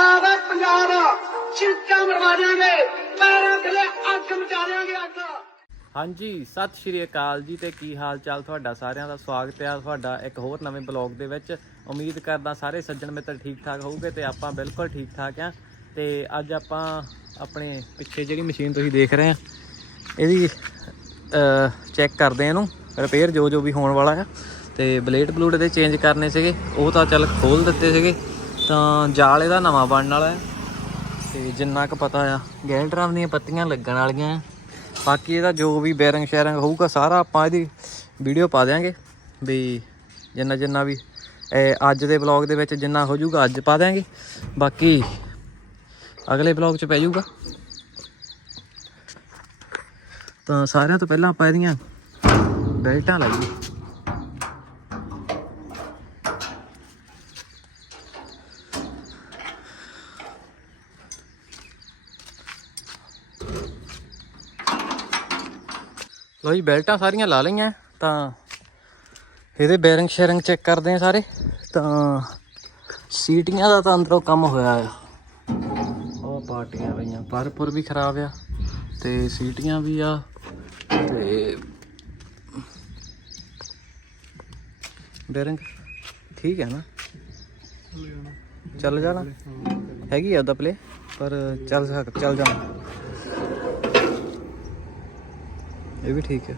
ਪੰਜਾਬ ਹੈ ਪੰਜਾਬ ਚਿੱਕਾ ਮਰਵਾ ਦਿਆਂਗੇ, ਪੈਰਾਂ ਥੱਲੇ ਅੱਗ ਮਚਾ ਦਿਆਂਗੇ ਅੱਗ। ਹਾਂਜੀ, ਸਤਿ ਸ਼੍ਰੀ ਅਕਾਲ ਜੀ ਤੇ ਕੀ ਹਾਲ ਚਾਲ ਤੁਹਾਡਾ ਸਾਰਿਆਂ ਦਾ? ਸਵਾਗਤ ਹੈ ਤੁਹਾਡਾ ਇੱਕ ਹੋਰ ਨਵੇਂ ਬਲੌਗ ਦੇ ਵਿੱਚ। ਉਮੀਦ ਕਰਦਾ ਸਾਰੇ ਸੱਜਣ ਮਿੱਤਰ ਠੀਕ ਠਾਕ ਹੋਊਗੇ ਤੇ ਆਪਾਂ ਬਿਲਕੁਲ ਠੀਕ ਠਾਕ ਆ ਤੇ ਅੱਜ ਆਪਾਂ ਆਪਣੇ ਪਿੱਛੇ ਜਿਹੜੀ ਮਸ਼ੀਨ ਤੁਸੀਂ ਦੇਖ ਰਹੇ ਆ, ਇਹਦੀ ਚੈੱਕ ਕਰਦੇ ਆ ਇਹਨੂੰ। ਰਿਪੇਅਰ ਜੋ ਜੋ ਵੀ ਹੋਣ ਵਾਲਾ ਆ। ਤੇ ਬਲੇਡ ਬਲੂਡ ਇਹਦੇ ਚੇਂਜ ਕਰਨੇ ਸੀਗੇ। ਉਹ ਤਾਂ ਚੱਲ ਖੋਲ ਦਿੱਤੇ ਸੀਗੇ। ਤਾਂ ਜਾਲ ਇਹਦਾ ਨਵਾਂ ਬਣਨ ਵਾਲਾ ਹੈ। ਤੇ ਜਿੰਨਾ ਕੁ ਪਤਾ ਆ ਗੈਲਡਰਾਂ ਦੀਆਂ ਪੱਤੀਆਂ ਲੱਗਣ ਵਾਲੀਆਂ ਬਾਕੀ ਇਹਦਾ ਜੋ ਵੀ ਬੈਰਿੰਗ ਸ਼ੈਰਿੰਗ ਹੋਊਗਾ, ਸਾਰਾ ਆਪਾਂ ਇਹਦੀ ਵੀਡੀਓ ਪਾ ਦਿਆਂਗੇ। ਵੀ ਜਿੰਨਾ ਜਿੰਨਾ ਵੀ, ਇਹ ਅੱਜ ਦੇ ਵਲੌਗ ਦੇ ਵਿੱਚ ਜਿੰਨਾ ਹੋ ਜਾਊਗਾ ਅੱਜ ਪਾ ਦਿਆਂਗੇ। ਬਾਕੀ ਅਗਲੇ ਵਲੌਗ 'ਚ ਪੈ ਜਾਊਗਾ ਤਾਂ ਸਾਰਿਆਂ ਤੋਂ ਪਹਿਲਾਂ ਆਪਾਂ ਇਹਦੀਆਂ ਬੈਲਟਾਂ ਲਾਈਏ। ਲੋ ਜੀ, ਬੈਲਟਾਂ ਸਾਰੀਆਂ ਲਾ ਲਈਆਂ, ਤਾਂ ਇਹਦੇ ਬੈਰਿੰਗ ਸ਼ੇਰਿੰਗ ਚੈੱਕ ਕਰਦੇ ਆ ਸਾਰੇ। ਤਾਂ ਸੀਟੀਆਂ ਦਾ ਤਾਂ ਅੰਦਰੋਂ ਕੰਮ ਹੋਇਆ ਆ। ਉਹ ਪਾਰਟੀਆਂ ਪਈਆਂ ਪਰਪੁਰ ਵੀ ਖਰਾਬ ਆ, ਤੇ ਸੀਟੀਆਂ ਵੀ ਆ, ਤੇ ਬੈਰਿੰਗ ਠੀਕ ਹੈ ਨਾ? ਚੱਲ ਜਾਣਾ। ਹੈਗੀ ਆ ਉਹਦਾ ਪਲੇ ਪਰ ਚੱਲ ਸਕ ਚੱਲ ਜਾਣਾ। ਇਹ ਵੀ ਠੀਕ ਹੈ।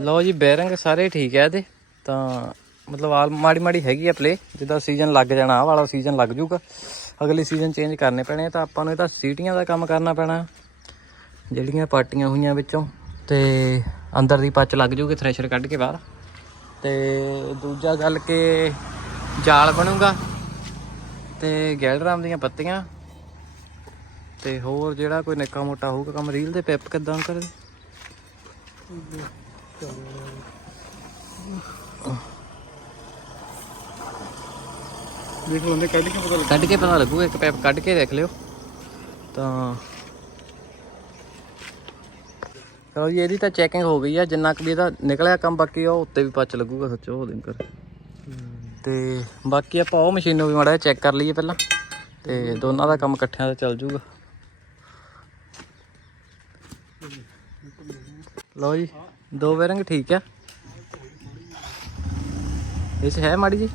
ਲਓ ਜੀ ਬੈਰਿੰਗ ਸਾਰੇ ਠੀਕ ਹੈ ਇਹਦੇ। ਤਾਂ ਮਤਲਬ ਆਲ ਮਾੜੀ ਮਾੜੀ ਹੈਗੀ ਆ ਪਲੇ ਜਿੱਦਾਂ ਸੀਜ਼ਨ ਲੱਗ ਜਾਣਾ, ਆਹ ਵਾਲਾ ਸੀਜ਼ਨ ਲੱਗ ਜਾਊਗਾ ਅਗਲੇ ਸੀਜ਼ਨ ਚੇਂਜ ਕਰਨੇ ਪੈਣੇ ਆ, ਤਾਂ ਆਪਾਂ ਨੂੰ ਇਹ ਤਾਂ ਸੀਟੀਆਂ ਦਾ ਕੰਮ ਕਰਨਾ ਪੈਣਾ। ਜਿਹੜੀਆਂ ਪਾਟੀਆਂ ਹੋਈਆਂ ਵਿੱਚੋਂ, ਤੇ ਅੰਦਰ ਦੀ ਪੱਚ ਲੱਗ ਜੂਗੀ ਥ੍ਰੈਸ਼ਰ ਕੱਢ ਕੇ ਬਾਹਰ। ਤੇ ਦੂਜਾ ਗੱਲ ਕਿ ਜਾਲ ਬਣੂਗਾ, ਤੇ ਗੈਲਰਾਮ ਦੀਆਂ ਪੱਤੀਆਂ ਤੇ ਹੋਰ ਜਿਹੜਾ ਕੋਈ ਨਿੱਕਾ ਮੋਟਾ ਹੋਊਗਾ ਕੰਮ ਰੀਲ ਦੇ ਪੈਪ ਕਿਦਾਂ ਕਰਦੇ? ਦੇਖ ਲੈਂਦੇ ਕੱਢ ਕੇ ਪਤਾ ਕੱਢ ਕੇ ਪਤਾ ਲੱਗੂਗਾ ਇੱਕ ਪੈਪ ਕੱਢ ਕੇ ਦੇਖ ਲਿਓ। ਤਾਂ ਚਲੋ ਜੀ ਇਹਦੀ ਤਾਂ ਚੈਕਿੰਗ ਹੋ ਗਈ ਆ ਜਿੰਨਾ ਕੁ ਵੀ ਇਹਦਾ ਨਿਕਲਿਆ ਕੰਮ ਬਾਕੀ ਉਹ ਉੱਤੇ ਵੀ ਪੱਚ ਲੱਗੂਗਾ ਸੱਚੋ ਉਹ ਦਿਨ ਕਰ। ਤੇ ਬਾਕੀ ਆਪਾਂ ਉਹ ਮਸ਼ੀਨ ਵੀ ਮਾੜਾ ਚੈੱਕ ਕਰ ਲਈਏ ਪਹਿਲਾਂ ਤੇ ਦੋਨਾਂ ਦਾ ਕੰਮ ਇਕੱਠਿਆਂ ਦਾ ਚੱਲ ਜੂਗਾ। ਲਓ ਜੀ, ਦੋ ਬੈਰਿੰਗ ਠੀਕ ਆ। ਇਹ 'ਚ ਹੈ ਮਾੜੀ ਜੀ,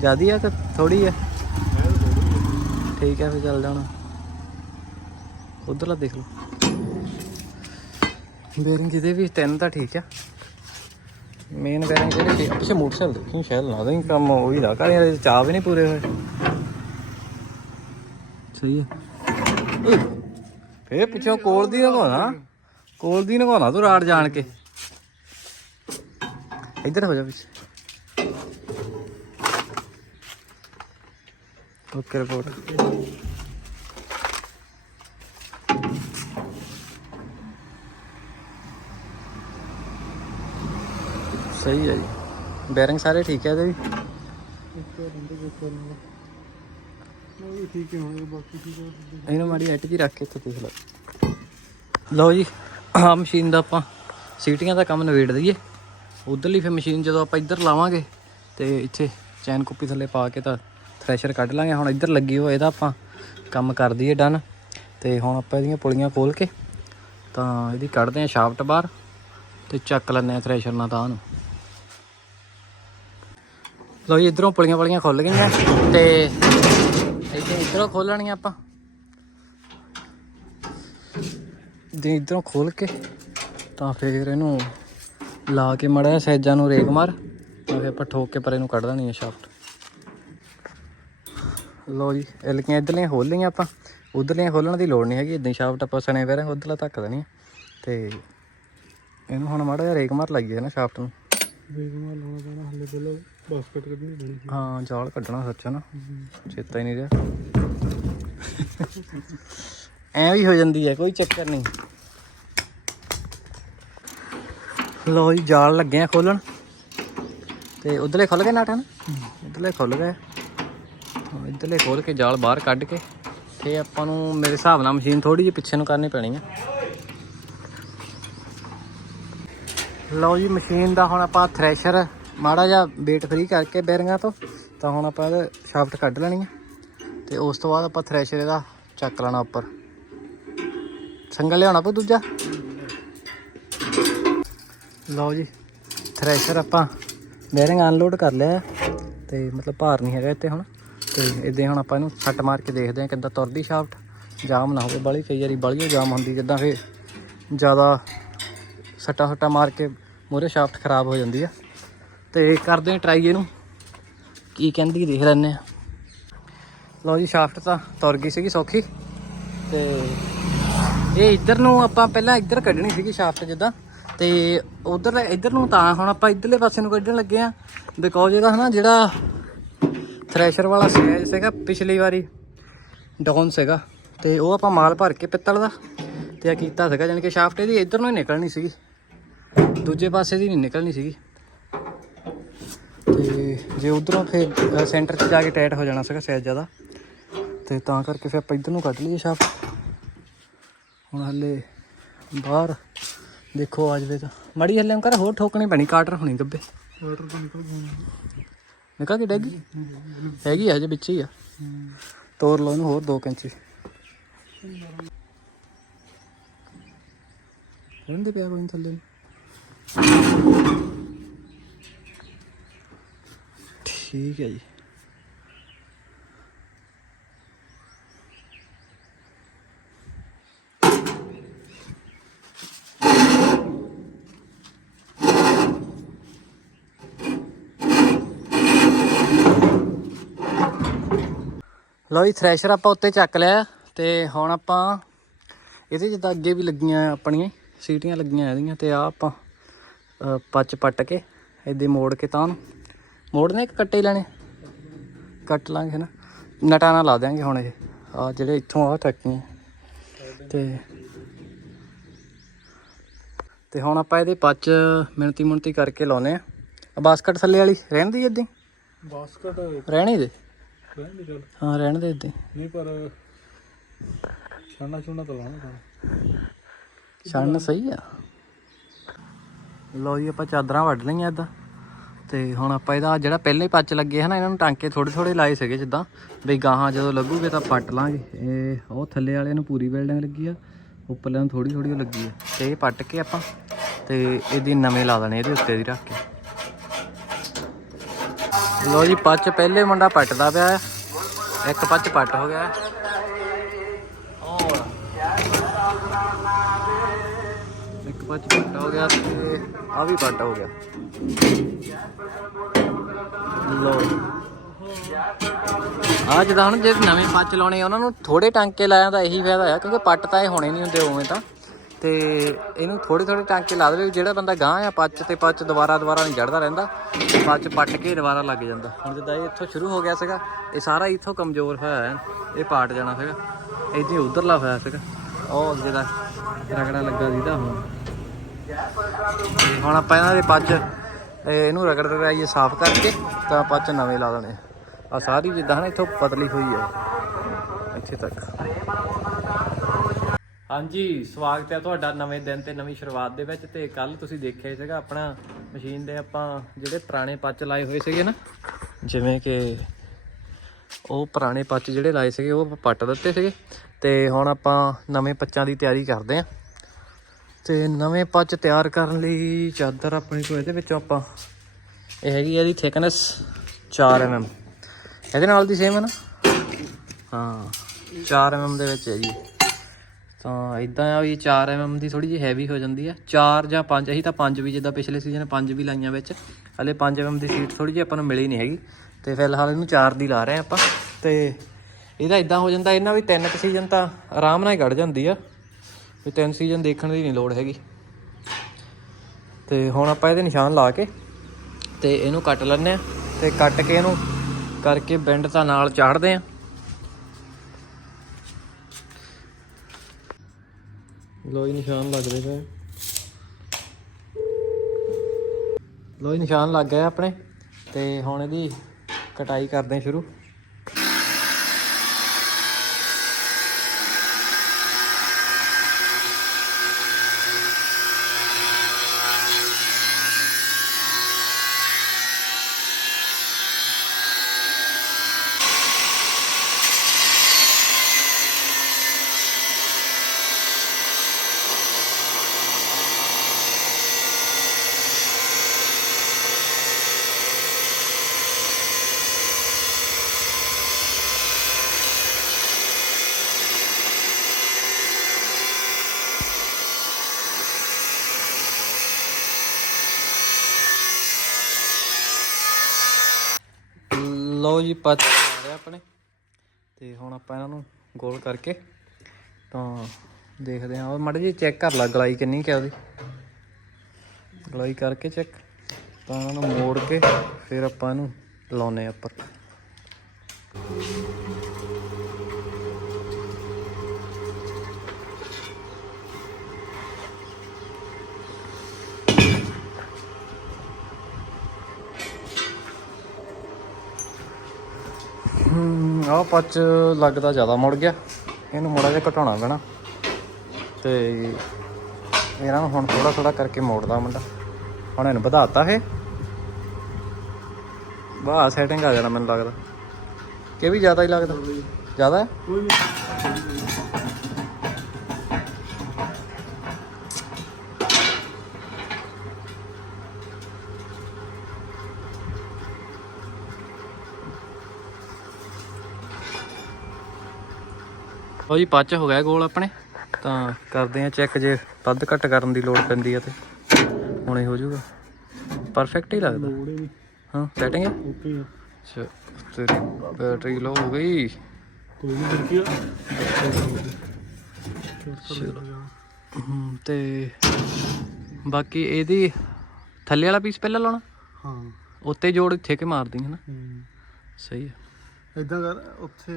ਜਿਆਦੀ ਆ ਕਿ ਥੋੜੀ ਆ? ਠੀਕ ਆ, ਫਿਰ ਚੱਲ ਜਾਣਾ ਉਧਰਲਾ ਦੇਖ ਲਓ। ਬੇਰਿੰਗ ਇਹਦੇ ਵੀ ਤਿੰਨ ਤਾਂ ਠੀਕ ਆ। ਮੇਨ ਬੈਰਿੰਗ ਜਿਹੜੇ ਪਿੱਛੇ ਮੋਟਰਸਾਈਕਲ ਦੇਖੀ, ਸ਼ਾਇਦ ਲਾ ਦੇ ਕੰਮ, ਉਹੀ ਲਾ ਕਾਲੇ ਦੇ ਚਾਹ ਵੀ ਨਹੀਂ ਪੂਰੇ ਹੋਏ। ਸਹੀ ਹੈ ਫੇਰ ਪਿੱਛੋਂ ਕੋਲ ਦੀ ਨਗਾਉਣਾ ਕੋਲ ਦੀ ਨਗਾਉਣਾ ਤੂੰ ਰਾੜ ਜਾਣ ਕੇ। ਇੱਧਰ ਹੋ ਜਾ ਪਿੱਛੇ। ਓਕੇ ਰਿਪੋਰਟ ਸਹੀ ਹੈ ਜੀ। ਬੈਰਿੰਗ ਸਾਰੇ ਠੀਕ ਹੈ ਇਹਦੇ ਵੀ? ਠੀਕ ਹੈ ਹੁਣ ਬਾਕੀ ਠੀਕ ਹੈ ਇਹਨੂੰ ਮਾੜੀ ਐਟ ਜੀ ਰੱਖ ਕੇ ਇੱਥੇ ਦੇਖ ਲਓ। ਲਓ ਜੀ। ਆਹ ਮਸ਼ੀਨ ਦਾ ਆਪਾਂ ਸੀਟੀਆਂ ਦਾ ਕੰਮ ਨਵੇੜ ਦਈਏ। ਉਧਰਲੀ ਫਿਰ ਮਸ਼ੀਨ ਜਦੋਂ ਆਪਾਂ ਇੱਧਰ ਲਾਵਾਂਗੇ ਤੇ ਇੱਥੇ ਚੈਨ ਕੁੱਪੀ ਥੱਲੇ ਪਾ ਕੇ ਤਾਂ ਥ੍ਰੈਸ਼ਰ ਕੱਢ ਲਾਂਗੇ। ਹੁਣ ਇੱਧਰ ਲੱਗੀ ਹੋਏ ਇਹਦਾ ਆਪਾਂ ਕੰਮ ਕਰ ਦਈਏ ਡਨ। ਤੇ ਹੁਣ ਆਪਾਂ ਇਹਦੀਆਂ ਪੁਲੀਆਂ ਖੋਲ ਕੇ ਤਾਂ ਇਹਦੀ ਕੱਢਦੇ ਆ ਸ਼ਾਫਟ ਬਾਹਰ ਤੇ ਚੱਕ ਲੈਂਦੇ ਆ ਥ੍ਰੈਸ਼ਰ ਨਾਲ ਤਾਂ ਨੂੰ। ਲਓ ਜੀ, ਇਧਰੋਂ ਪੁਲੀਆਂ ਪੁਲੀਆਂ ਖੁੱਲ ਗਈਆਂ ਤੇ ਇੱਥੇ ਇਧਰੋਂ ਖੋਲਣੀਆਂ ਆਪਾਂ। ਦੇ ਇਧਰੋਂ ਖੋਲ ਕੇ ਤਾਂ ਫਿਰ ਇਹਨੂੰ ਲਾ ਕੇ ਮੜਾ ਸੈਜਾਂ ਨੂੰ ਰੇਕ ਮਾਰ ਤਾਂ ਫਿਰ ਆਪਾਂ ਠੋਕ ਕੇ ਪਰ ਇਹਨੂੰ ਕੱਢ ਦੇਣੀ ਹੈ ਸ਼ਾਫਟ ਲਓ ਜੀ ਇਲਕੀਆਂ ਇਧਰਲੀਆਂ ਖੋਲ ਲਈਆਂ ਆਪਾਂ। ਉਧਰਲੀਆਂ ਖੋਲਣ ਦੀ ਲੋੜ ਨਹੀਂ ਹੈਗੀ ਇਦਾਂ ਸ਼ਾਫਟ ਆਪਾਂ ਸਣੇ ਵੇਰਾਂ ਉਧਰਲਾ ਧੱਕ ਦੇਣੀ ਤੇ ਇਹਨੂੰ ਹੁਣ ਮਾੜਾ ਜਿਹਾ ਰੇਕ ਮਾਰ ਲਾਈਏ ਨਾ ਸ਼ਾਫਟ ਨੂੰ। ਬੇਗਮਾ ਲਾਉਣਾ ਪੈਣਾ ਹੱਲੇ ਪਹਿਲਾਂ ਬਾਸਕਟ ਕੱਢਣੀ ਪੈਣੀ ਹਾਂ ਜਾਲ ਕੱਢਣਾ ਸੱਚ ਨਾ ਚੇਤਾ ਹੀ ਨਹੀਂ ਰਿਹਾ। ਐ ਵੀ ਹੋ ਜਾਂਦੀ ਹੈ ਕੋਈ ਚੱਕਰ ਨਹੀਂ। ਲੋ ਜੀ ਜਾਲ ਲੱਗੇ ਆ ਖੋਲਣ। ਤੇ ਉਧਰਲੇ ਖੁੱਲ ਗਏ ਨਾਟ? ਹਨ ਇਧਰਲੇ ਖੁੱਲ ਗਏ। ਹਾਂ, ਇੱਧਰਲੇ ਖੋਲ ਕੇ ਜਾਲ ਬਾਹਰ ਕੱਢ ਕੇ ਤੇ ਆਪਾਂ ਨੂੰ ਮੇਰੇ ਹਿਸਾਬ ਨਾਲ ਮਸ਼ੀਨ ਥੋੜੀ ਜਿਹੀ ਪਿੱਛੇ ਨੂੰ ਕਰਨੀ ਪੈਣੀ ਆ। ਲਓ ਜੀ ਮਸ਼ੀਨ ਦਾ ਹੁਣ ਆਪਾਂ ਥ੍ਰੈਸ਼ਰ ਮਾੜਾ ਜਿਹਾ ਵੇਟ ਫ੍ਰੀ ਕਰਕੇ ਬੈਰਿੰਗਾਂ ਤੋਂ ਤਾਂ ਹੁਣ ਆਪਾਂ ਇਹਦਾ ਸ਼ਾਫਟ ਕੱਢ ਲੈਣੀ ਹੈ ਤੇ ਉਸ ਤੋਂ ਬਾਅਦ ਆਪਾਂ ਥ੍ਰੈਸ਼ਰ ਇਹਦਾ ਚੱਕ ਲੈਣਾ ਉੱਪਰ। ਸੰਗਲ ਲਿਆਉਣਾ ਪਊ ਦੂਜਾ? ਲਓ ਜੀ ਥ੍ਰੈਸ਼ਰ ਆਪਾਂ ਬੈਰਿੰਗ ਅਨਲੋਡ ਕਰ ਲਿਆ ਹੈ ਤੇ ਮਤਲਬ ਭਾਰ ਨਹੀਂ ਹੈਗਾ ਇੱਥੇ ਹੁਣ। ਤੇ ਇਦਾਂ ਹੁਣ ਆਪਾਂ ਇਹਨੂੰ ਸੱਟ ਮਾਰ ਕੇ ਦੇਖਦੇ ਹਾਂ ਕਿੱਦਾਂ ਤੁਰਦੀ ਸ਼ਾਫਟ ਜਾਮ ਨਾ ਹੋਵੇ ਬਾਲੀ, ਕਈ ਵਾਰੀ ਬਾਲੀ ਜਾਮ ਹੁੰਦੀ ਜਿੱਦਾਂ ਕਿ ਜ਼ਿਆਦਾ ਸੱਟਾ ਸੱਟਾ ਮਾਰ ਕੇ ਮੂਹਰੇ ਸ਼ਾਫਟ ਖਰਾਬ ਹੋ ਜਾਂਦੀ ਆ। ਤੇ ਕਰਦੇ ਹਾਂ ਟਰਾਈ ਇਹਨੂੰ। ਕੀ ਕਹਿੰਦੀ ਦੇਖ ਲੈਂਦੇ ਆ ਲਓ ਜੀ ਸ਼ਾਫਟ ਤਾਂ ਤੁਰ ਗਈ ਸੀਗੀ ਸੌਖੀ। ਤੇ ਇਹ ਇੱਧਰ ਨੂੰ ਆਪਾਂ ਪਹਿਲਾਂ ਇੱਧਰ ਕੱਢਣੀ ਸੀਗੀ ਸ਼ਾਫਟ ਜਿੱਦਾਂ, ਤੇ ਉਧਰ ਇੱਧਰ ਨੂੰ ਤਾਂ ਹੁਣ ਆਪਾਂ ਇੱਧਰਲੇ ਪਾਸੇ ਨੂੰ ਕੱਢਣ ਲੱਗੇ ਆ ਬਿਕੋਜ਼ ਇਹਦਾ ਹਨਾ ਜਿਹੜਾ ਥ੍ਰੈਸ਼ਰ ਵਾਲਾ ਸਾਈਜ਼ ਸੀਗਾ ਪਿਛਲੀ ਵਾਰੀ ਡਾਊਨ ਸੀਗਾ, ਤੇ ਉਹ ਆਪਾਂ ਮਾਲ ਭਰ ਕੇ ਪਿੱਤਲ ਦਾ, ਤੇ ਆ ਕੀਤਾ ਸੀਗਾ, ਜਾਣੀ ਕਿ ਸ਼ਾਫਟ ਇਹਦੀ ਇੱਧਰ ਨੂੰ ਹੀ ਨਿਕਲਣੀ ਸੀਗੀ, ਦੂਜੇ ਪਾਸੇ ਦੀ ਨਹੀਂ ਨਿਕਲਣੀ ਸੀਗੀ। ਤੇ ਜੇ ਉਧਰੋਂ ਫਿਰ ਸੈਂਟਰ 'ਚ ਜਾ ਕੇ ਟਾਈਟ ਹੋ ਜਾਣਾ ਸੀਗਾ ਸੈਜ ਜ਼ਿਆਦਾ, ਤੇ ਤਾਂ ਕਰਕੇ ਫਿਰ ਆਪਾਂ ਇੱਧਰ ਨੂੰ ਕੱਢ ਲਈਏ ਸ਼ਾਫਟ। ਹੁਣ ਹੱਲੇ ਬਾਹਰ ਦੇਖੋ ਆ ਜਵੇ ਤਾਂ। ਮੜੀ ਹੱਲੇ ਕਰ ਹੋਰ ਠੋਕਣੀ ਪੈਣੀ ਕਾਟਰ ਹੋਣੀ ਗੱਬੇ। ਵਾਟਰ ਤੋਂ ਨਿਕਲ ਗਿਆ। ਨਿਕਲ ਕੇ ਡੈਗੀ ਹੈਗੀ ਆ ਹਜੇ ਵਿੱਚ ਹੀ ਆ। ਤੋੜ ਲਓ ਇਹਨੂੰ ਹੋਰ 2 ਇੰਚੀ। ਰਹਿੰਦੇ ਪਿਆ ਕੋਈ ਥੱਲੇ। ਠੀਕ ਹੈ ਜੀ। ਲਓ ਜੀ ਥ੍ਰੈਸ਼ਰ ਆਪਾਂ ਉੱਤੇ ਚੱਕ ਲਿਆ ਤੇ ਹੁਣ ਆਪਾਂ ਇਹਦੇ ਜਿੱਦਾਂ ਅੱਗੇ ਵੀ ਲੱਗੀਆਂ ਆਪਣੀਆਂ ਸੀਟੀਆਂ ਲੱਗੀਆਂ ਇਹਦੀਆਂ ਤੇ ਆ ਆਪਾਂ ਪੱਚ ਪੱਟ ਕੇ ਇਹਦੇ ਮੋੜ ਕੇ ਤਾਂ ਨੂੰ ਮੋੜਨੇ ਇੱਕ ਕੱਟੇ ਲੈਣੇ? ਕੱਟ ਲਾਂਗੇ ਨਾ ਨਟਾ ਨਾਲ ਲਾ ਦਿਆਂਗੇ ਹੁਣ ਇਹ। ਆ ਜਿਹੜੇ ਇੱਥੋਂ ਆ ਟੱਕੀਆਂ। ਤੇ ਤੇ ਹੁਣ ਆਪਾਂ ਇਹਦੇ ਪੱਚ ਮਿਣਤੀ ਮੁਣਤੀ ਕਰਕੇ ਲਾਉਨੇ ਆ ਬਾਸਕਟ ਥੱਲੇ ਵਾਲੀ ਰਹਿਣ ਦੀ ਇਦਾਂ ਬਾਸਕਟ ਰਹਿਣੀ ਦੇ ਰਹਿਣ ਦੀ ਚੱਲ। ਹਾਂ ਰਹਿਣ ਦੇ ਇਦਾਂ ਨਹੀਂ ਪਰ ਛਾਣਾ ਛੁਣਾ ਤਾਂ ਲਾਉਣਾ ਤਾਂ ਛਾਣ ਸਹੀ ਆ। ਲਓ ਜੀ ਆਪਾਂ ਚਾਦਰਾਂ ਵੱਢ ਲਈਆਂ ਇਦਾਂ। ਤੇ ਹੁਣ ਆਪਾਂ ਇਹਦਾ ਜਿਹੜਾ ਪਹਿਲੇ ਹੀ ਪੱਚ ਲੱਗੇ ਹਨ ਇਹਨਾਂ ਨੂੰ ਟਾਂਕੇ ਥੋੜੇ ਥੋੜੇ ਲਾਏ ਸੀਗੇ ਜਿੱਦਾਂ। ਬਈ ਗਾਹਾਂ ਜਦੋਂ ਲੱਗੂਗੇ ਤਾਂ ਪੱਟ ਲਾਂਗੇ। ਇਹ ਉਹ ਥੱਲੇ ਵਾਲੇ ਨੂੰ ਪੂਰੀ ਬਿਲਡਿੰਗ ਲੱਗੀ ਆ ਉੱਪਰਲੇ ਨੂੰ ਥੋੜੀ ਥੋੜੀ ਲੱਗੀ ਆ। ਤੇ ਇਹ ਪੱਟ ਕੇ ਆਪਾਂ ਤੇ ਇਹਦੀ ਨਵੇਂ ਲਾ ਦੇਣੇ ਇਹਦੇ ਉੱਤੇ ਦੀ ਰੱਖ ਕੇ। ਲੋ ਜੀ ਪੱਚ ਪਹਿਲੇ ਮੁੰਡਾ ਪੱਟਦਾ ਪਿਆ ਹੈ। ਇੱਕ ਪੱਚ ਪੱਟ ਹੋ ਗਿਆ ਔਰ ਇੱਕ ਪੱਚ ਪੱਟ ਹੋ ਗਿਆ ਤੇ ਆ ਵੀ ਪੱਟ ਹੋ ਗਿਆ। ਲੋ ਆ ਜਿੱਦਾਂ ਹੁਣ ਜੇ ਨਵੇਂ ਪੱਚ ਲਾਉਣੇ ਆ, ਉਹਨਾਂ ਨੂੰ ਥੋੜੇ ਟਾਂਕੇ ਲਾਇਆ ਤਾਂ ਇਹੀ ਫਾਇਦਾ ਆ ਕਿਉਂਕਿ ਪੱਟ ਤਾਂ ਇਹ ਹੋਣੇ ਨਹੀਂ ਹੁੰਦੇ ਉਵੇਂ ਤਾਂ। ਤੇ ਇਹਨੂੰ ਥੋੜੇ ਥੋੜੇ ਟਾਂਕੇ ਲਾ ਦੇਵੇ, ਜਿਹੜਾ ਬੰਦਾ ਗਾਂ ਆ, ਪੱਚ ਤੇ ਪੱਚ ਦੁਬਾਰਾ ਦੁਬਾਰਾ ਨਹੀਂ ਚੜਦਾ ਰਹਿੰਦਾ ਪੱਚ ਪੱਟ ਕੇ ਦੁਬਾਰਾ ਲੱਗ ਜਾਂਦਾ। ਹੁਣ ਜਿੱਦਾਂ ਇਹ ਇੱਥੋਂ ਸ਼ੁਰੂ ਹੋ ਗਿਆ ਸੀਗਾ, ਇਹ ਸਾਰਾ ਇੱਥੋਂ ਕਮਜ਼ੋਰ ਹੋਇਆ ਹੈ, ਇਹ ਪਾਟ ਜਾਣਾ ਸੀਗਾ, ਇੱਥੇ ਉਧਰਲਾ ਹੋਇਆ ਸੀਗਾ। ਉਹ ਅੱਗੇ ਦਾ ਰਗੜਾ ਲੱਗਾ ਸੀਦਾ ਹੁਣ। ਹੁਣ ਆਪਾਂ ਇਹਨਾਂ ਦੇ ਪੱਚ ਇਹਨੂੰ ਰਗੜ ਰਗੜਾਈਏ ਸਾਫ਼ ਕਰਕੇ, ਤਾਂ ਪੱਚ ਨਵੇਂ ਲਾ ਦੇਣੇ। ਆ ਸਾਰੀ ਜਿੱਦਾਂ ਹਨ, ਇੱਥੋਂ ਪਤਲੀ ਹੋਈ ਹੈ ਇੱਥੇ ਤੱਕ। ਹਾਂਜੀ, ਸਵਾਗਤ ਹੈ ਤੁਹਾਡਾ ਨਵੇਂ ਦਿਨ ਤੇ ਨਵੀਂ ਸ਼ੁਰੂਆਤ ਦੇ ਵਿੱਚ ਤੇ ਕੱਲ ਤੁਸੀਂ ਦੇਖਿਆ ਸੀਗਾ ਆਪਣਾ ਮਸ਼ੀਨ ਦੇ ਆਪਾਂ ਜਿਹੜੇ ਪੁਰਾਣੇ ਪੱਚ ਲਾਏ ਹੋਏ ਸੀਗੇ ਨਾ, ਜਿਵੇਂ ਕਿ ਉਹ ਪੁਰਾਣੇ ਪੱਚ ਜਿਹੜੇ ਲਾਏ ਸੀਗੇ, ਉਹ ਪੱਟ ਦਿੱਤੇ ਸੀਗੇ ਤੇ ਹੁਣ ਆਪਾਂ ਨਵੇਂ ਪੱਚਾਂ ਦੀ ਤਿਆਰੀ ਕਰਦੇ ਆਂ ਤੇ ਨਵੇਂ ਪੱਚ ਤਿਆਰ ਕਰਨ ਲਈ ਚਾਦਰ ਆਪਣੀ ਕੋਲ ਇਹਦੇ ਵਿੱਚੋਂ ਆਪਾਂ, ਇਹ ਹੈਗੀ ਆ ਇਹਦੀ ਥਿਕਨੈਸ 4 mm ਇਹਦੇ ਨਾਲ ਦੀ ਸੇਮ ਹੈ ਨਾ? ਹਾਂ 4 mm ਦੇ ਵਿੱਚ ਹੈ ਜੀ। ਤਾਂ ਇਦਾਂ ਆ ਵੀ 4 mm ਦੀ ਥੋੜੀ ਜਿਹੀ ਹੈਵੀ ਹੋ ਜਾਂਦੀ ਆ। 4 ਜਾਂ 5 ਅਸੀਂ ਤਾਂ 5 ਵੀ ਜਿੱਦਾਂ ਪਿਛਲੇ ਸੀਜ਼ਨ 5 ਵੀ ਲਾਈਆਂ ਵਿੱਚ। ਹਲੇ 5 mm ਦੀ ਸੀਟ ਥੋੜੀ ਜਿਹੀ ਆਪਾਂ ਨੂੰ ਮਿਲੀ ਨਹੀਂ ਹੈਗੀ। ਤੇ ਫਿਲਹਾਲ ਇਹਨੂੰ 4 ਦੀ ਲਾ ਰਹੇ ਆਪਾਂ। ਤੇ ਇਹਦਾ ਇਦਾਂ ਹੋ ਜਾਂਦਾ, ਇਹਨਾਂ ਵੀ ਤਿੰਨ ਕੁ ਸੀਜ਼ਨ ਤਾਂ ਆਰਾਮ ਨਾਲ ਹੀ ਕੱਢ ਜਾਂਦੀ ਆ। ਵੀ ਤਿੰਨ ਸੀਜ਼ਨ ਦੇਖਣ ਦੀ ਨਹੀਂ ਲੋੜ ਹੈਗੀ। ਤੇ ਹੁਣ ਆਪਾਂ ਇਹਦੇ ਨਿਸ਼ਾਨ ਲਾ ਕੇ ਤੇ ਇਹਨੂੰ ਕੱਟ ਲੈਣੇ ਆ। ਤੇ ਕੱਟ ਕੇ ਇਹਨੂੰ ਕਰਕੇ ਬੈਂਡ ਤਾਂ ਨਾਲ ਚਾੜਦੇ ਆ। ਲੋਈ ਨਿਸ਼ਾਨ ਲੱਗਦੇ ਪਏ। ਲੋਈ ਨਿਸ਼ਾਨ ਲੱਗ ਗਏ ਆਪਣੇ ਤੇ ਹੁਣ ਇਹਦੀ ਕਟਾਈ ਕਰਦੇ ਸ਼ੁਰੂ। ਲਓ ਜੀ ਪੱਚ ਆ ਰਿਹਾ ਆਪਣੇ। ਤੇ ਹੁਣ ਆਪਾਂ ਇਹਨਾਂ ਨੂੰ ਗੋਲ ਕਰਕੇ ਤਾਂ ਦੇਖਦੇ ਹਾਂ। ਉਹ ਮਾੜਾ ਜੀ ਚੈੱਕ ਕਰ ਲਾ ਗਲਾਈ ਕਿੰਨੀ ਕਿ ਉਹਦੀ। ਗਲਾਈ ਕਰਕੇ ਚੈੱਕ ਤਾਂ ਇਹਨਾਂ ਨੂੰ ਮੋੜ ਕੇ ਫਿਰ ਆਪਾਂ ਇਹਨੂੰ ਲਾਉਨੇ ਆ ਉੱਪਰ। ਹਮ ਆਹ ਪੱਚ ਲੱਗਦਾ ਜ਼ਿਆਦਾ ਮੁੜ ਗਿਆ। ਇਹਨੂੰ ਮੋੜਾ ਜਿਹਾ ਘਟਾਉਣਾ ਪੈਣਾ। ਤੇ ਇਹਨਾਂ ਨੂੰ ਹੁਣ ਥੋੜਾ ਥੋੜਾ ਕਰਕੇ ਮੋੜਦਾ ਮੁੰਡਾ। ਹੁਣ ਇਹਨੂੰ ਵਧਾਤਾ ਇਹ। ਵਾਹ ਸੈਟਿੰਗ ਆ ਜਾਣਾ ਮੈਨੂੰ ਲੱਗਦਾ। ਕਿ ਵੀ ਜ਼ਿਆਦਾ ਹੀ ਲੱਗਦਾ। ਜ਼ਿਆਦਾ? ਹੈ ਲਓ ਜੀ ਪੱਚ ਹੋ ਗਿਆ ਗੋਲ ਆਪਣੇ। ਤਾਂ ਕਰਦੇ ਆ ਚੈੱਕ ਜੇ ਵੱਧ ਘੱਟ ਕਰਨ ਦੀ ਲੋੜ ਪੈਂਦੀ ਆ ਤੇ ਹੁਣੇ ਹੋ ਜਾਊਗਾ। ਪਰਫੈਕਟ ਹੀ ਲੱਗਦਾ। ਹਾਂ ਸੈਟਿੰਗ ਓਕੇ ਆ। ਤੇਰੀ ਬੈਟਰੀ ਲੋ ਹੋ ਗਈ। ਕੋਈ ਨਹੀਂ ਤੇ ਬਾਕੀ ਇਹਦੀ ਥੱਲੇ ਵਾਲਾ ਪੀਸ ਪਹਿਲਾਂ ਲਾਉਣਾ? ਹਾਂ। ਉੱਤੇ ਜੋੜ ਇੱਥੇ ਕੇ ਮਾਰਦੀ ਹੈ। ਨਾ ਸਹੀ ਹੈ ਇਦਾਂ ਕਰ ਉੱਥੇ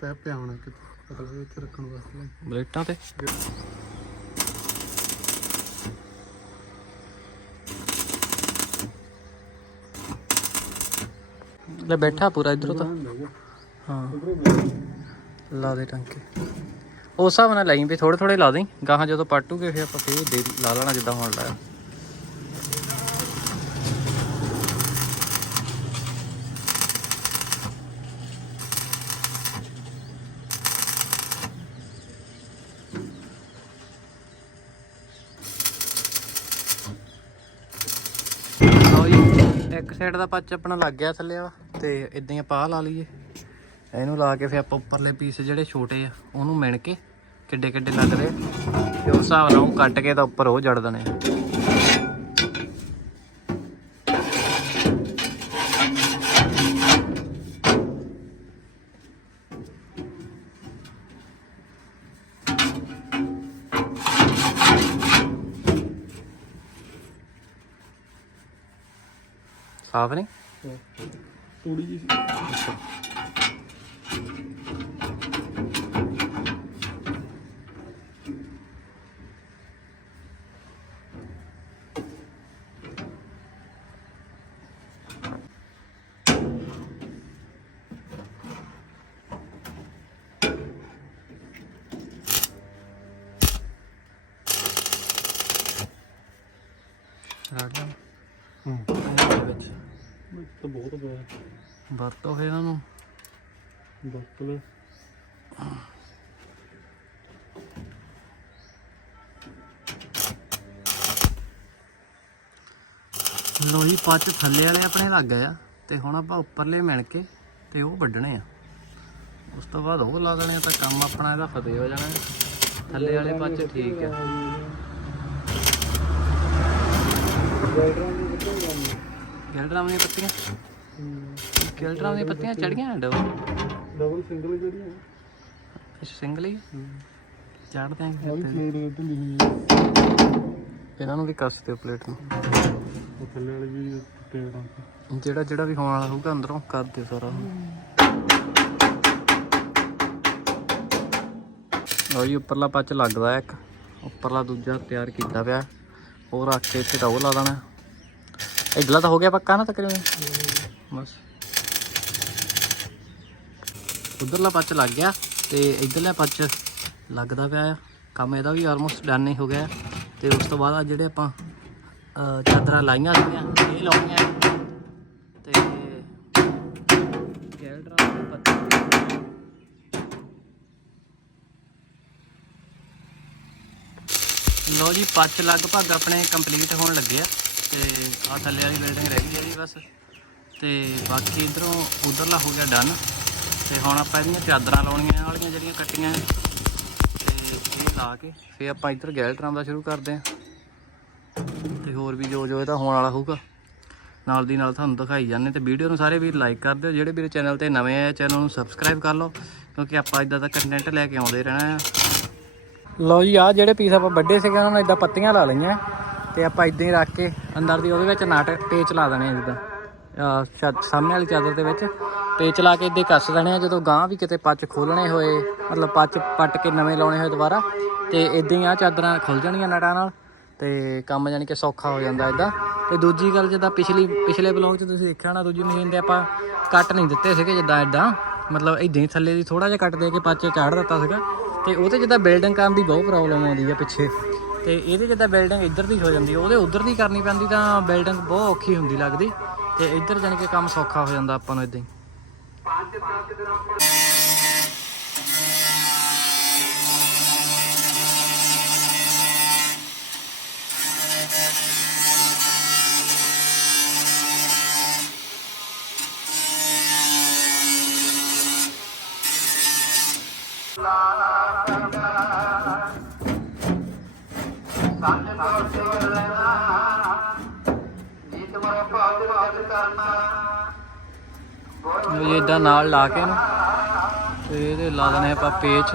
ਪੈ ਪਿਆ ਹੋਣਾ ਕਿਤੇ। ਅਗਲੇ ਵਿੱਚ ਰੱਖਣ ਵਾਸਤੇ ਬਲੇਟਾਂ ਤੇ? ਲੈ ਬੈਠਾ ਪੂਰਾ ਇਧਰੋਂ ਤਾਂ। ਹਾਂ। ਲਾ ਦੇ ਟੰਕੇ। ਉਸ ਹਿਸਾਬ ਨਾਲ ਲਾਈ ਵੀ ਥੋੜੇ ਥੋੜੇ ਲਾ ਦੇਂ ਗਾਹਾਂ ਜਦੋਂ ਪੱਟੂਗੇ, ਫਿਰ ਆਪਾਂ ਫੇਰ ਦੇ ਲਾ ਲੈਣਾ ਜਿੱਦਾਂ ਹੁਣ ਲਾਇਆ ਲਓ ਜੀ ਇੱਕ ਸਾਈਡ ਦਾ ਪੱਚ ਆਪਣਾ ਲੱਗ ਗਿਆ ਥੱਲੇ ਵਾ ਤੇ ਇਦਾਂ ਹੀ ਆਪਾਂ ਲਾ ਲਈਏ। ਇਹਨੂੰ ਲਾ ਕੇ ਫਿਰ ਆਪਾਂ ਉੱਪਰਲੇ ਪੀਸ ਜਿਹੜੇ ਛੋਟੇ ਆ, ਉਹਨੂੰ ਮਿਣ ਕੇ ਕਿੱਡੇ ਕਿੱਡੇ ਲੱਗਦੇ ਆ। ਤੇ ਉਸ ਹਿਸਾਬ ਨਾਲ ਉਹ ਕੱਟ ਕੇ ਤਾਂ ਉੱਪਰ ਉਹ ਜੜ ਦੇਣੇ ਸਾਫ਼ ਨਹੀਂ? ਥੋੜੀ ਜਿਹੀ ਰੱਖ ਲਾ ਹੂੰ ਇਹਦੇ ਵਿੱਚ ਤਾਂ ਬਹੁਤ ਪਿਆ ਵਰਤੋ ਫਿਰ ਇਹਨਾਂ ਨੂੰ। ਬਕਲ ਲੋਹੀ ਪੱਚ ਥੱਲੇ ਵਾਲੇ ਆਪਣੇ ਲੱਗ ਗਏ ਆ ਤੇ ਹੁਣ ਆਪਾਂ ਉੱਪਰਲੇ ਮਿਲ ਕੇ ਤੇ ਉਹ ਵੱਢਣੇ ਆ। ਉਸ ਤੋਂ ਬਾਅਦ ਉਹ ਲਾ ਦੇਣੇ ਆ ਤਾਂ ਕੰਮ ਆਪਣਾ ਇਹਦਾ ਫਤਿਹ ਹੋ ਜਾਣਾ। ਥੱਲੇ ਵਾਲੇ ਪੱਚ ਠੀਕ ਆ। ਗੈਲਡਰਾਮ ਦੀਆਂ ਪੱਤੀਆਂ। ਗੈਲਡਰਾਮ ਦੀਆਂ ਪੱਤੀਆਂ ਚੜੀਆਂ ਡਬਲ? ਡਬਲ ਸਿੰਗਲ ਜਿਹੜੀ ਹੈ ਅੱਛਾ ਸਿੰਗਲ ਹੀ? ਚੜਦੇ ਆਂ ਉਹ ਵੀ ਪਲੇਟ ਇੱਧਰ ਲਿਖੀ ਇਹਨਾਂ ਨੂੰ ਵੀ ਕੱਸ ਦਿਓ ਪਲੇਟ ਨੂੰ। ਉਹ ਥੱਲੇ ਵਾਲੀ ਵੀ ਟੁੱਟੇ ਤਾਂ ਜਿਹੜਾ ਜਿਹੜਾ ਵੀ ਹੋਣ ਵਾਲਾ ਹੋਊਗਾ ਅੰਦਰੋਂ ਕਰ ਦਿਓ ਸਾਰਾ। ਲਓ ਜੀ ਉੱਪਰਲਾ ਪੱਚ ਲੱਗਦਾ ਇੱਕ। ਉੱਪਰਲਾ ਦੂਜਾ ਤਿਆਰ ਕੀਤਾ ਪਿਆ। ਉਹ ਰੱਖ ਕੇ ਇੱਥੇ ਉਹ ਲਾ ਦੇਣਾ। ਇਧਰਲਾ ਤਾਂ ਹੋ ਗਿਆ ਪੱਕਾ ਨਾ ਤਕਰੀਬਨ? ਬਸ। ਉਧਰਲਾ ਪੱਚ ਲੱਗ ਗਿਆ ਤੇ ਇਧਰਲਾ ਪੱਚ ਲੱਗਦਾ ਪਿਆ ਆ। ਕੰਮ ਇਹਦਾ ਵੀ ਆਲਮੋਸਟ ਡਨ ਹੀ ਹੋ ਗਿਆ। ਤੇ ਉਸ ਤੋਂ ਬਾਅਦ ਆ ਜਿਹੜੇ ਆਪਾਂ ਚਾਦਰਾਂ ਲਾਈਆਂ ਸੀਗੀਆਂ, ਇਹ ਲਾਉਣੀਆਂ ਤੇ ਗੈਲਡਰਾ ਦੇ ਲੋ ਜੀ, ਪੱਚ ਲਗਭਗ ਆਪਣੇ ਕੰਪਲੀਟ ਹੋਣ ਲੱਗੇ ਆ। ਤੇ ਆ ਥੱਲੇ ਵਾਲੀ ਬਿਲਡਿੰਗ ਰਹਿ ਗਈ ਹੈ ਜੀ ਬਸ। ਤੇ ਬਾਕੀ ਇਧਰੋਂ ਉਧਰਲਾ ਹੋ ਗਿਆ ਡਨ। ਤੇ ਹੁਣ ਆਪਾਂ ਇਹਦੀਆਂ ਚਾਦਰਾਂ ਲਾਉਣੀਆਂ ਵਾਲੀਆਂ ਜਿਹੜੀਆਂ ਕੱਟੀਆਂ ਤੇ ਇਹ ਲਾ ਕੇ ਫੇਰ ਆਪਾਂ ਇੱਧਰ ਗੈਲਟਰਾਂ ਦਾ ਸ਼ੁਰੂ ਕਰਦੇ ਆ। ਤੇ ਹੋਰ ਵੀ ਜੋ ਜੋ ਇਹਦਾ ਹੋਣ ਵਾਲਾ ਹੋਊਗਾ, ਨਾਲ ਦੀ ਨਾਲ ਤੁਹਾਨੂੰ ਦਿਖਾਈ ਜਾਂਦੇ ਤੇ ਵੀਡੀਓ ਨੂੰ ਸਾਰੇ ਵੀਰ ਲਾਈਕ ਕਰ ਦਿਓ। ਜਿਹੜੇ ਵੀਰ ਚੈਨਲ ਤੇ ਨਵੇਂ ਆਏ ਚੈਨਲ ਨੂੰ ਸਬਸਕ੍ਰਾਈਬ ਕਰ ਲਓ, ਕਿਉਂਕਿ ਆਪਾਂ ਇਦਾਂ ਦਾ ਕੰਟੈਂਟ ਲੈ ਕੇ ਆਉਂਦੇ ਰਹਿਣਾ ਆ। ਲਓ ਜੀ ਆ ਜਿਹੜੇ ਪੀਸ ਆਪਾਂ ਵੱਡੇ ਸੀਗੇ, ਉਹਨਾਂ ਨੂੰ ਇਦਾਂ ਪੱਤੀਆਂ ਲਾ ਲਈਆਂ। ਤੇ ਆਪਾਂ ਇਦਾਂ ਹੀ ਰੱਖ ਕੇ ਅੰਦਰ ਦੀ ਉਹਦੇ ਵਿੱਚ ਨਟ ਪੇਚ ਲਾ ਦੇਣੇ ਆ ਜਿੱਦਾਂ। ਸਾਹਮਣੇ ਵਾਲੀ ਚਾਦਰ ਦੇ ਵਿੱਚ ਪੇਚ ਚਲਾ ਕੇ ਇਦਾਂ ਕੱਸ ਦੇਣੇ ਆ, ਜਦੋਂ ਗਾਂ ਵੀ ਕਿਤੇ ਪੱਚ ਖੋਲਣੇ ਹੋਏ, ਮਤਲਬ ਪੱਚ ਪੱਟ ਕੇ ਨਵੇਂ ਲਾਉਣੇ ਹੋਏ ਦੁਬਾਰਾ, ਤੇ ਇਦਾਂ ਹੀ ਆ ਚਾਦਰਾਂ ਖੁੱਲ ਜਾਣੀਆਂ ਨਟਾਂ ਨਾਲ, ਤੇ ਕੰਮ ਜਾਨੀ ਕਿ ਸੌਖਾ ਹੋ ਜਾਂਦਾ ਇਦਾਂ। ਤੇ ਦੂਜੀ ਗੱਲ, ਜਿੱਦਾਂ ਪਿਛਲੀ ਪਿਛਲੇ ਬਲੌਗ 'ਚ ਤੁਸੀਂ ਦੇਖਿਆ ਹੋਣਾ, ਦੂਜੀ ਮਸ਼ੀਨ ਤੇ ਆਪਾਂ ਕੱਟ ਨਹੀਂ ਦਿੱਤੇ ਸੀਗੇ ਜਿੱਦਾਂ ਇਦਾਂ। ਮਤਲਬ ਇਦਾਂ ਹੀ ਥੱਲੇ ਦੀ ਥੋੜਾ ਜਿਹਾ ਕੱਟ ਦੇ ਕੇ ਪਾਚੇ ਚਾੜ ਦਿੱਤਾ ਸੀਗਾ। ਤੇ ਉਹਤੇ ਜਿੱਦਾਂ ਬਿਲਡਿੰਗ ਕਰਨ ਦੀ ਬਹੁਤ ਪ੍ਰੋਬਲਮ ਆਉਂਦੀ ਹੈ ਪਿੱਛੇ। ਤੇ ਇਹਦੇ ਜਿੱਦਾਂ ਬਿਲਡਿੰਗ ਇੱਧਰ ਦੀ ਹੋ ਜਾਂਦੀ, ਉਹਦੇ ਉੱਧਰ ਦੀ ਕਰਨੀ ਪੈਂਦੀ ਤਾਂ ਬਿਲਡਿੰਗ ਬਹੁਤ ਔਖੀ ਹੁੰਦੀ ਲੱਗਦੀ। ਤੇ ਇੱਧਰ ਜਾਣੀ ਕਿ ਕੰਮ ਸੌਖਾ ਹੋ ਜਾਂਦਾ ਆਪਾਂ ਨੂੰ ਇਦਾਂ ਹੀ। ਜੀ ਇਦਾਂ ਨਾਲ ਲਾ ਕੇ ਇਹਨੂੰ ਤੇ ਇਹਦੇ ਲਾ ਦੇਣੇ ਆਪਾਂ ਪੇਚ।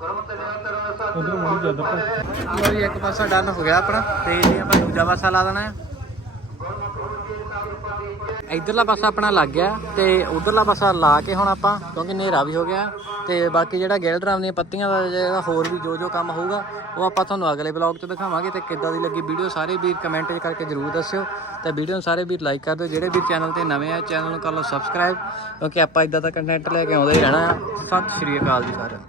ਲੋ ਜੀ, ਇੱਕ ਪਾਸਾ ਡਨ ਹੋ ਗਿਆ ਆਪਣਾ। ਤੇ ਇਹ ਆਪਾਂ ਦੂਜਾ ਪਾਸਾ ਲਾ ਦੇਣਾ ਹੈ। ਇਧਰਲਾ ਪਾਸਾ ਆਪਣਾ ਲੱਗ ਗਿਆ ਤੇ ਉਧਰਲਾ ਪਾਸਾ ਲਾ ਕੇ ਹੁਣ ਆਪਾਂ, ਕਿਉਂਕਿ ਹਨੇਰਾ ਵੀ ਹੋ ਗਿਆ। ਤੇ ਬਾਕੀ ਜਿਹੜਾ ਗਿਲ ਡਰਾਮ ਦੀਆਂ ਪੱਤੀਆਂ ਦਾ ਜਿਹੜਾ ਹੋਰ ਵੀ ਜੋ ਜੋ ਕੰਮ ਹੋਊਗਾ, ਉਹ ਆਪਾਂ ਤੁਹਾਨੂੰ ਅਗਲੇ ਵਲੌਗ 'ਚ ਦਿਖਾਵਾਂਗੇ। ਤੇ ਕਿੱਦਾਂ ਦੀ ਲੱਗੀ ਵੀਡੀਓ, ਸਾਰੇ ਵੀਰ ਕਮੈਂਟ ਕਰਕੇ ਜਰੂਰ ਦੱਸਿਓ। ਤੇ ਵੀਡੀਓ ਨੂੰ ਸਾਰੇ ਵੀਰ ਲਾਈਕ ਕਰ ਦਿਓ। ਜਿਹੜੇ ਵੀ ਚੈਨਲ ਤੇ ਨਵੇਂ ਆ ਚੈਨਲ ਨੂੰ ਕਰ ਲਓ ਸਬਸਕ੍ਰਾਈਬ ਕਿਉਂਕਿ ਆਪਾਂ ਇਦਾਂ ਦਾ ਕੰਟੈਂਟ ਲੈ ਕੇ ਆਉਂਦੇ ਹੀ ਰਹਿਣਾ ਆ। ਸਤਿ ਸ਼੍ਰੀ ਅਕਾਲ ਜੀ ਸਾਰਿਆਂ